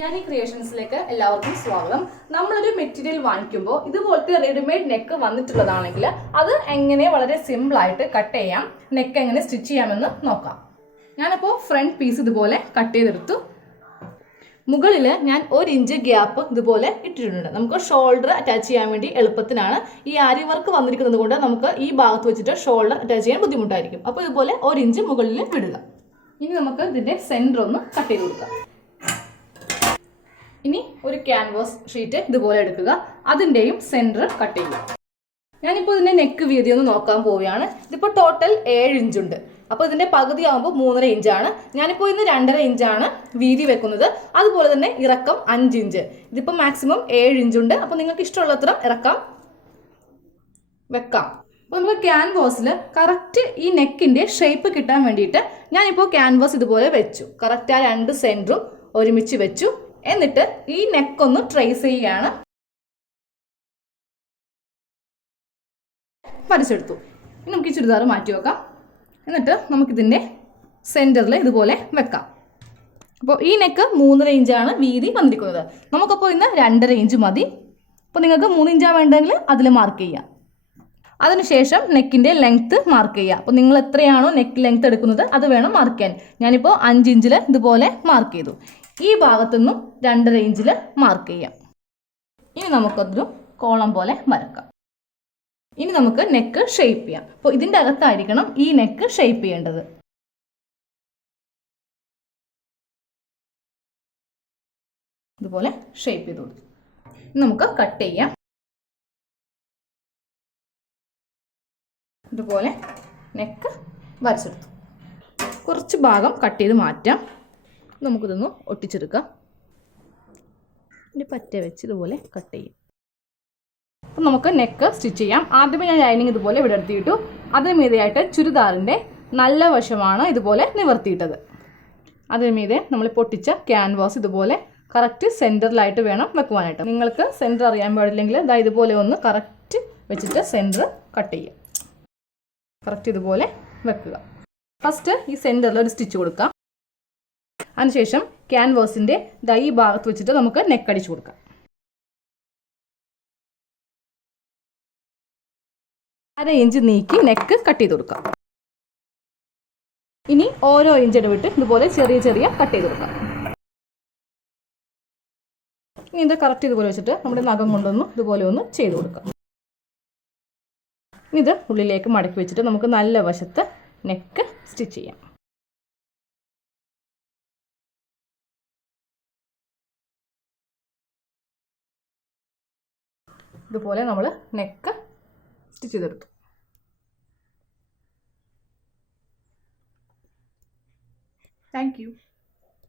യാനി ക്രിയേഷൻസിലേക്ക് എല്ലാവർക്കും സ്വാഗതം. നമ്മളൊരു മെറ്റീരിയൽ വാങ്ങിക്കുമ്പോൾ ഇതുപോലത്തെ റെഡിമെയ്ഡ് നെക്ക് വന്നിട്ടുള്ളതാണെങ്കിൽ അത് എങ്ങനെ വളരെ സിമ്പിൾ ആയിട്ട് കട്ട് ചെയ്യാം, നെക്ക് എങ്ങനെ സ്റ്റിച്ച് ചെയ്യാമെന്ന് നോക്കാം. ഞാനപ്പോൾ ഫ്രണ്ട് പീസ് ഇതുപോലെ കട്ട് ചെയ്തെടുത്തു. മുകളിൽ ഞാൻ 1 ഇഞ്ച് ഗ്യാപ്പ് ഇതുപോലെ ഇട്ടിട്ടുണ്ട്. നമുക്ക് ഷോൾഡർ അറ്റാച്ച് ചെയ്യാൻ വേണ്ടി എളുപ്പത്തിനാണ്. ഈ ആരി വർക്ക് വന്നിരിക്കുന്നത് കൊണ്ട് നമുക്ക് ഈ ഭാഗത്ത് വെച്ചിട്ട് ഷോൾഡർ അറ്റാച്ച് ചെയ്യാൻ ബുദ്ധിമുട്ടായിരിക്കും. അപ്പോൾ ഇതുപോലെ 1 ഇഞ്ച് മുകളിൽ വിടുക. ഇനി നമുക്ക് ഇതിൻ്റെ സെൻറ്റർ ഒന്ന് കട്ട് ചെയ്ത് കൊടുക്കാം. ഇനി ഒരു ക്യാൻവാസ് ഷീറ്റ് ഇതുപോലെ എടുക്കുക, അതിൻ്റെയും സെൻറ്റർ കട്ട് ചെയ്യുക. ഞാനിപ്പോൾ ഇതിൻ്റെ നെക്ക് വീതി ഒന്ന് നോക്കാൻ പോവുകയാണ്. ഇതിപ്പോൾ ടോട്ടൽ 7 ഇഞ്ചുണ്ട്. അപ്പോൾ ഇതിൻ്റെ പകുതി ആകുമ്പോൾ 3.5 ഇഞ്ചാണ്. ഞാനിപ്പോൾ ഇന്ന് 2.5 ഇഞ്ചാണ് വീതി വെക്കുന്നത്. അതുപോലെ തന്നെ ഇറക്കം 5 ഇഞ്ച്. ഇതിപ്പോൾ മാക്സിമം 7 ഇഞ്ചുണ്ട്. അപ്പോൾ നിങ്ങൾക്ക് ഇഷ്ടമുള്ളത്ര ഇറക്കം വെക്കാം. അപ്പോൾ നമുക്ക് ക്യാൻവാസിൽ കറക്റ്റ് ഈ നെക്കിൻ്റെ ഷേപ്പ് കിട്ടാൻ വേണ്ടിയിട്ട് ഞാനിപ്പോൾ ക്യാൻവാസ് ഇതുപോലെ വെച്ചു. കറക്റ്റ് ആ 2 സെൻറ്ററും ഒരുമിച്ച് വെച്ചു. എന്നിട്ട് ഈ നെക്ക് ഒന്ന് ട്രേസ് ചെയ്യുകയാണ്. വരച്ചെടുത്തു. ഇനി നമുക്ക് ഈ ചുരിദാർ മാറ്റി വെക്കാം. എന്നിട്ട് നമുക്കിതിൻ്റെ സെൻറ്ററിൽ ഇതുപോലെ വെക്കാം. അപ്പോൾ ഈ നെക്ക് 3.5 ഇഞ്ചാണ് വീതി വന്നിരിക്കുന്നത്. നമുക്കപ്പോൾ ഇന്ന് 2.5 ഇഞ്ച് മതി. അപ്പോൾ നിങ്ങൾക്ക് 3 ഇഞ്ചാണ് വേണ്ടതെങ്കിൽ അതിൽ മാർക്ക് ചെയ്യാം. അതിനുശേഷം നെക്കിൻ്റെ ലെങ്ത്ത് മാർക്ക് ചെയ്യുക. അപ്പോൾ നിങ്ങൾ എത്രയാണോ നെക്ക് ലെങ്ത്ത് എടുക്കുന്നത് അത് വേണം മാർക്ക് ചെയ്യാൻ. ഞാനിപ്പോൾ 5 ഇഞ്ചിൽ ഇതുപോലെ മാർക്ക് ചെയ്തു. ഈ ഭാഗത്തുനിന്നും 2.5 ഇഞ്ചിൽ മാർക്ക് ചെയ്യാം. ഇനി നമുക്കതൊരു കോളം പോലെ വരക്കാം. ഇനി നമുക്ക് നെക്ക് ഷേപ്പ് ചെയ്യാം. അപ്പോൾ ഇതിൻ്റെ അകത്തായിരിക്കണം ഈ നെക്ക് ഷേപ്പ് ചെയ്യേണ്ടത്. ഇതുപോലെ ഷേപ്പ് ചെയ്ത് കൊടുത്തു. നമുക്ക് കട്ട് ചെയ്യാം. ഇതുപോലെ നെക്ക് വരച്ചെടുത്തു. കുറച്ച് ഭാഗം കട്ട് ചെയ്ത് മാറ്റാം. നമുക്കിതൊന്ന് ഒട്ടിച്ചെടുക്കാം. ഇനി പറ്റ വെച്ച് ഇതുപോലെ കട്ട് ചെയ്യും. അപ്പം നമുക്ക് നെക്ക് സ്റ്റിച്ച് ചെയ്യാം. ആദ്യമേ ഞാൻ ലൈനിങ് ഇതുപോലെ വിടർത്തിയിട്ടു. അതിന് മീതെയായിട്ട് ചുരിദാറിൻ്റെ നല്ല വശമാണ് ഇതുപോലെ നിവർത്തിയിട്ടത്. അതിന് മീതെ നമ്മൾ പൊട്ടിച്ച ക്യാൻവാസ് ഇതുപോലെ കറക്റ്റ് സെൻറ്ററിലായിട്ട് വേണം വെക്കുവാനായിട്ട്. നിങ്ങൾക്ക് സെൻറ്റർ അറിയാൻ പാടില്ലെങ്കിൽ ദാ ഇതുപോലെ ഒന്ന് കറക്റ്റ് വെച്ചിട്ട് സെൻറ്റർ കട്ട് ചെയ്യുക. കറക്റ്റ് ഇതുപോലെ വെക്കുക. ഫസ്റ്റ് ഈ സെൻറ്ററിൽ ഒരു സ്റ്റിച്ച് കൊടുക്കാം. അതിനുശേഷം ക്യാൻവാസിൻ്റെ ഈ ഭാഗത്ത് വെച്ചിട്ട് നമുക്ക് നെക്ക് അടിച്ചു കൊടുക്കാം. അര ഇഞ്ച് നീക്കി നെക്ക് കട്ട് ചെയ്ത് കൊടുക്കാം. ഇനി ഓരോ ഇഞ്ച് ഇടവിട്ട് ഇതുപോലെ ചെറിയ ചെറിയ കട്ട് ചെയ്ത് കൊടുക്കാം. ഇനി ഇത് കറക്റ്റ് ഇതുപോലെ വെച്ചിട്ട് നമ്മുടെ നഖം കൊണ്ടൊന്ന് ഇതുപോലെ ഒന്ന് ചെയ്ത് കൊടുക്കാം. ഇനി ഇത് ഉള്ളിലേക്ക് മടക്കി വെച്ചിട്ട് നമുക്ക് നല്ല വശത്ത് നെക്ക് സ്റ്റിച്ച് ചെയ്യാം. ഇതുപോലെ നമ്മൾ നെക്ക് സ്റ്റിച്ച് ചെയ്തെടുത്തു. Thank you.